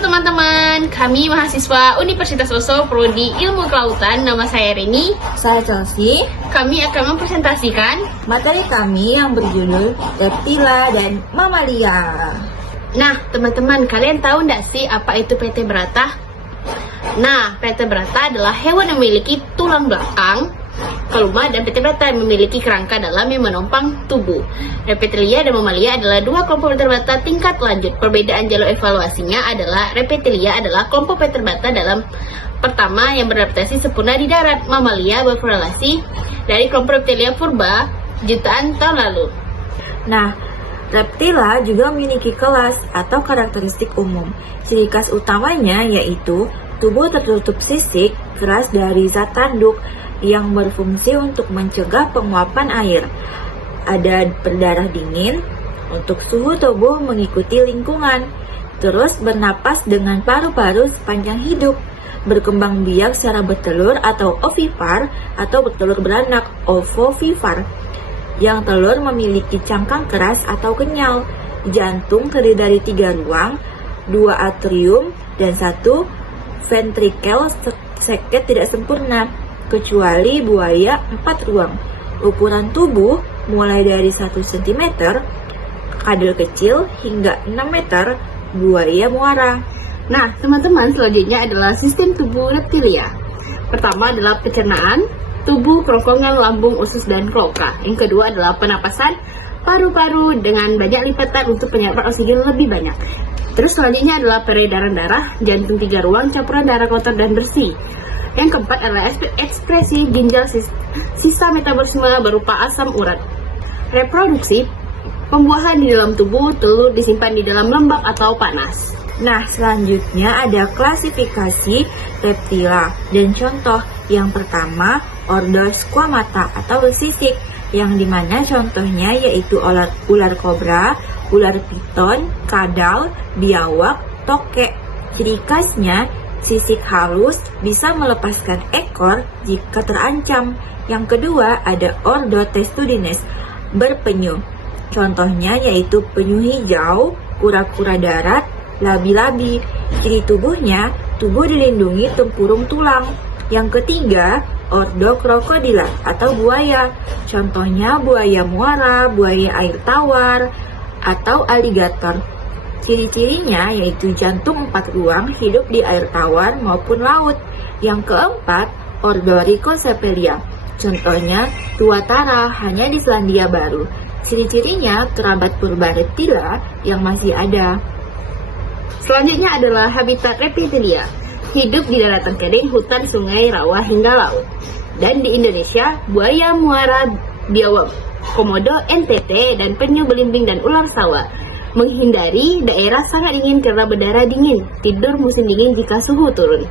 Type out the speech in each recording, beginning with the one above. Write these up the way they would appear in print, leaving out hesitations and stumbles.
teman-teman, kami mahasiswa Universitas Oso Prodi Ilmu Kelautan. Nama saya Rini. Saya Chelsea. Kami akan mempresentasikan Materi kami yang berjudul Reptila dan Mamalia. Nah, teman-teman, kalian tahu nggak sih apa itu vertebrata? Nah, vertebrata adalah hewan yang memiliki tulang belakang, kaluma, dan vertebrata yang memiliki kerangka dalam yang menopang tubuh. Reptilia dan mamalia adalah dua kelompok vertebrata tingkat lanjut. Perbedaan jalur evaluasinya adalah reptilia adalah kelompok vertebrata dalam pertama yang beradaptasi sempurna di darat. Mamalia berkorelasi dari kelompok reptilia purba jutaan tahun lalu. Nah, reptila juga memiliki kelas atau karakteristik umum. Ciri khas utamanya yaitu tubuh tertutup sisik keras dari zat tanduk yang berfungsi untuk mencegah penguapan air. Ada berdarah dingin untuk suhu tubuh mengikuti lingkungan. Terus bernapas dengan paru-paru sepanjang hidup. Berkembang biak secara bertelur atau ovipar atau bertelur beranak ovovivipar. Yang telur memiliki cangkang keras atau kenyal. Jantung terdiri dari 3 ruang, 2 atrium dan 1 ventrikel seket tidak sempurna, kecuali buaya 4 ruang. Ukuran tubuh mulai dari 1 cm, kadal kecil hingga 6 meter, buaya muara. Nah, teman-teman, selanjutnya adalah sistem tubuh reptilia. Pertama adalah pencernaan, tubuh, kerongkongan, lambung, usus, dan kloaka. Yang kedua adalah penapasan, paru-paru dengan banyak lipatan untuk penyerapan oksigen lebih banyak. Terus selanjutnya adalah peredaran darah, jantung 3 ruang, campuran darah kotor dan bersih. Yang keempat adalah ekspresi ginjal, sisa metabolisme berupa asam urat. Reproduksi, pembuahan di dalam tubuh, telur disimpan di dalam lembab atau panas. Nah, selanjutnya ada klasifikasi reptila dan contoh. Yang pertama, ordo Squamata atau bersisik, yang dimana contohnya yaitu ular kobra, ular piton, kadal, biawak, tokek. Ciri khasnya, sisik halus bisa melepaskan ekor jika terancam. Yang kedua ada ordo Testudines, berpenyu. Contohnya yaitu penyu hijau, kura-kura darat, labi-labi. Ciri tubuhnya, tubuh dilindungi tempurung tulang. Yang ketiga, ordo krokodila atau buaya. Contohnya buaya muara, buaya air tawar, atau aligator. Ciri-cirinya yaitu jantung 4 ruang, hidup di air tawar maupun laut. Yang keempat, ordo Rhizocephalia. Contohnya tuatara, hanya di Selandia Baru. Ciri-cirinya kerabat purba reptila yang masih ada. Selanjutnya adalah habitat reptilia. Hidup di daratan kering, hutan, sungai, rawa, hingga laut. Dan di Indonesia, buaya muara, biawak komodo, NTT, dan penyu belimbing dan ular sawah. Menghindari daerah sangat dingin karena berdarah dingin. Tidur musim dingin jika suhu turun.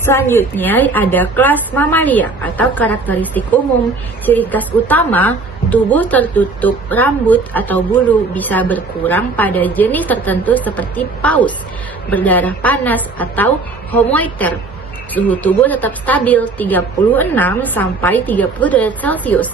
Selanjutnya ada kelas mamalia atau karakteristik umum. Ciri khas utama, tubuh tertutup rambut atau bulu, bisa berkurang pada jenis tertentu seperti paus, berdarah panas atau homoiter. Suhu tubuh tetap stabil 36 sampai 30 derajat Celcius.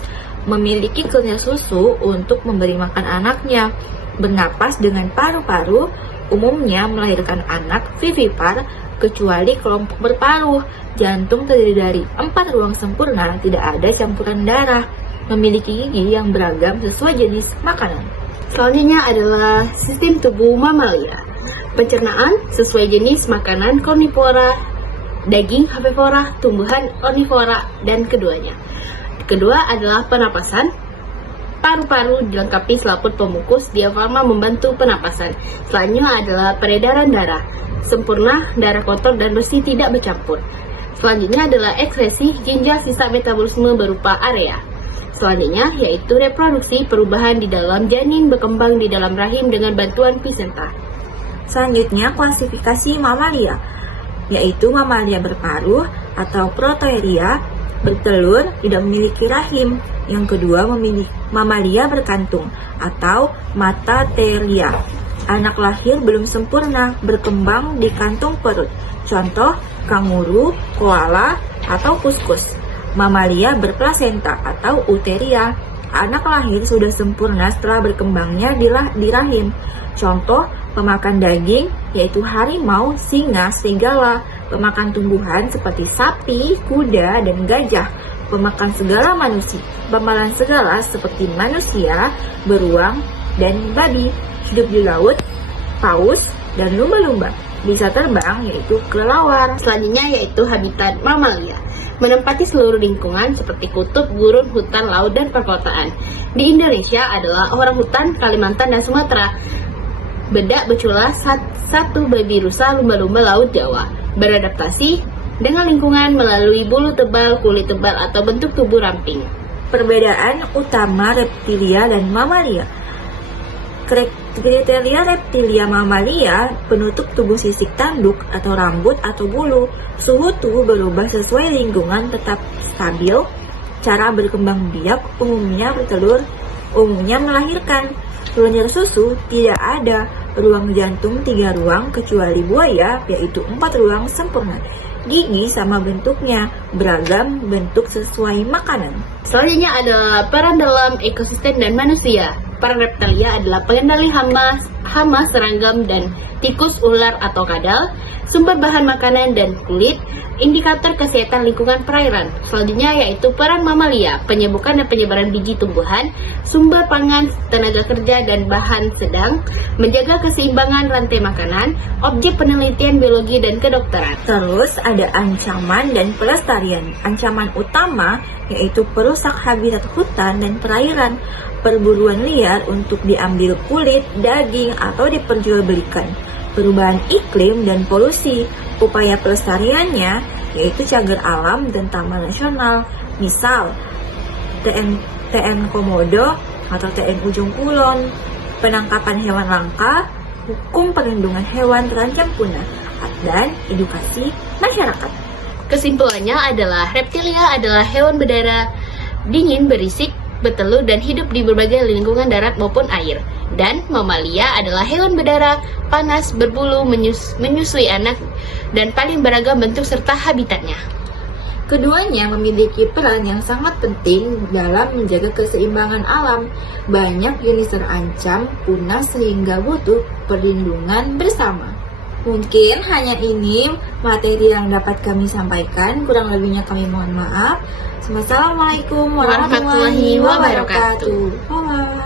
Memiliki kelenjar susu untuk memberi makan anaknya. Bernapas dengan paru-paru, umumnya melahirkan anak vivipar, kecuali kelompok berparuh. Jantung terdiri dari 4 ruang sempurna, tidak ada campuran darah. Memiliki gigi yang beragam sesuai jenis makanan. Selanjutnya adalah sistem tubuh mamalia. Pencernaan sesuai jenis makanan karnivora, daging herbivora, tumbuhan omnivora, dan keduanya. Kedua adalah penapasan. Paru-paru dilengkapi selaput pembungkus, diafragma membantu penapasan. Selanjutnya adalah peredaran darah. Sempurna, darah kotor dan bersih tidak bercampur. Selanjutnya adalah ekskresi ginjal, sisa metabolisme berupa area. Selanjutnya yaitu reproduksi, perubahan di dalam janin, berkembang di dalam rahim dengan bantuan plasenta. Selanjutnya klasifikasi mamalia, yaitu mamalia berparuh atau protoeria, bertelur, tidak memiliki rahim. Yang kedua memiliki mamalia berkantung atau matatheria. Anak lahir belum sempurna, berkembang di kantung perut. Contoh kanguru, koala, atau kuskus. Mamalia berplasenta atau uteria. Anak lahir sudah sempurna setelah berkembangnya di rahim. Contoh pemakan daging yaitu harimau, singa, serigala. Pemakan tumbuhan seperti sapi, kuda, dan gajah. Pemakan segala seperti manusia, beruang, dan babi. Hidup di laut, paus, dan lumba-lumba. Bisa terbang yaitu kelelawar. Selanjutnya yaitu habitat mamalia, menempati seluruh lingkungan seperti kutub, gurun, hutan, laut, dan perkotaan. Di Indonesia adalah orang hutan, Kalimantan, dan Sumatera. Bedak becula, satu babi rusa, lumba-lumba laut Jawa. Beradaptasi dengan lingkungan melalui bulu tebal, kulit tebal, atau bentuk tubuh ramping. Perbedaan utama reptilia dan mamalia. Kriteria reptilia mamalia, penutup tubuh sisik tanduk atau rambut atau bulu. Suhu tubuh berubah sesuai lingkungan, tetap stabil. Cara berkembang biak, umumnya bertelur, umumnya melahirkan. Kelenjar susu tidak ada. Ruang jantung 3 ruang kecuali buaya, yaitu 4 ruang sempurna. Gigi sama bentuknya, beragam bentuk sesuai makanan. Selanjutnya adalah peran dalam ekosistem dan manusia. Para reptilia adalah pengendali hama, serangga, dan tikus, ular atau kadal, sumber bahan makanan dan kulit, indikator kesehatan lingkungan perairan. Selanjutnya yaitu peran mamalia, penyembuhan dan penyebaran biji tumbuhan, sumber pangan, tenaga kerja, dan bahan sedang, menjaga keseimbangan rantai makanan, objek penelitian biologi dan kedokteran. Terus ada ancaman dan pelestarian. Ancaman utama yaitu perusak habitat hutan dan perairan, perburuan liar untuk diambil kulit, daging, atau diperjualbelikan, perubahan iklim dan polusi. Upaya pelestariannya yaitu cagar alam dan taman nasional, misal TN Komodo atau TN Ujung Kulon, penangkapan hewan langka, hukum perlindungan hewan terancam punah, dan edukasi masyarakat. Kesimpulannya adalah reptilia adalah hewan berdarah dingin, berisik, bertelur, dan hidup di berbagai lingkungan darat maupun air. Dan mamalia adalah hewan berdarah panas, berbulu, menyusui anak, dan paling beragam bentuk serta habitatnya. Keduanya memiliki peran yang sangat penting dalam menjaga keseimbangan alam. Banyak jenis terancam punah sehingga butuh perlindungan bersama. Mungkin hanya ini materi yang dapat kami sampaikan, kurang lebihnya kami mohon maaf. Wassalamualaikum warahmatullahi wabarakatuh. Bye.